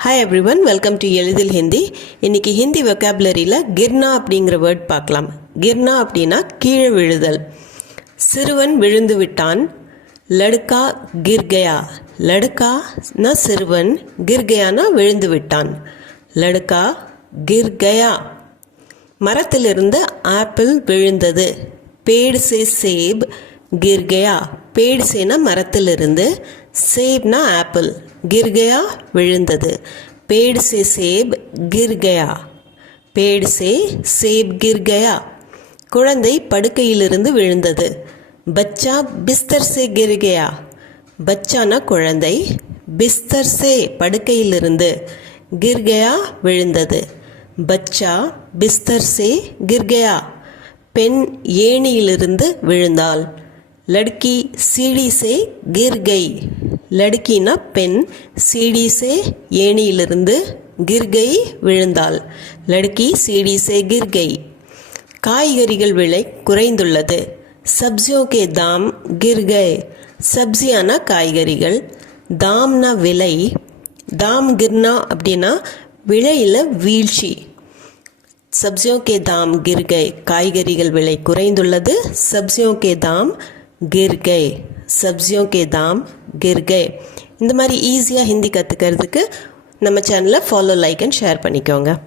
Hi everyone welcome to एलिदिल हिंदी इनकी हिंदी वोकैबुलरीல गिरना அப்படிங்கற வேர்ட் பார்க்கலாம். गिरना அப்படினா கீழ விழுதல். சிறுவன் விழுந்து விட்டான். लड़का गिर गया. लड़का ना சிறுவன், गिर गया ना விழுந்து விட்டான். लड़का गिर गया. மரத்திலிருந்து ஆப்பிள் விழுந்தது. पेड़ से सेब गिर गया. पेड़ से ना மரத்திலிருந்து, सेब ना ஆப்பிள், गिर गया விழுந்தது. पेड़ से सेब गिर गया. पेड़ से सेब गिर गया. குழந்தை படுக்கையிலிருந்து விழுந்தது. बच्चा बिस्तर से गिर गया. बच्चा ना குழந்தை, बिस्तर से படுக்கையிலிருந்து, गिर गया விழுந்தது. बच्चा बिस्तर से गिर गया. பெண் ஏணியிலிருந்து விழுந்தாள். लड़की सीढ़ी से गिर गई. लड़की ना பெண், सीढ़ी से ஏணியிலிருந்து, गिर गई விழுந்தாள். लड़की सीढ़ी से गिर गई. காய்கறிகள் விலை குறைந்துள்ளது. सब्जियों के दाम गिर गए. सब्जियाना காய்கறிகள், दामना விலை, दाम गिरना அப்படின்னா விலையில வீழ்ச்சி. सब्जियों के दाम गिर गए காய்கறிகள் விலை குறைந்துள்ளது. सब्जियों के दाम गिर गए. सब्जियों के दाम गिर गए. இந்த மாதிரி ஈஸியாக ஹிந்தி கற்றுக்கிறதுக்கு நம்ம சேனலை ஃபாலோ, லைக் அண்ட் ஷேர் பண்ணிக்கோங்க.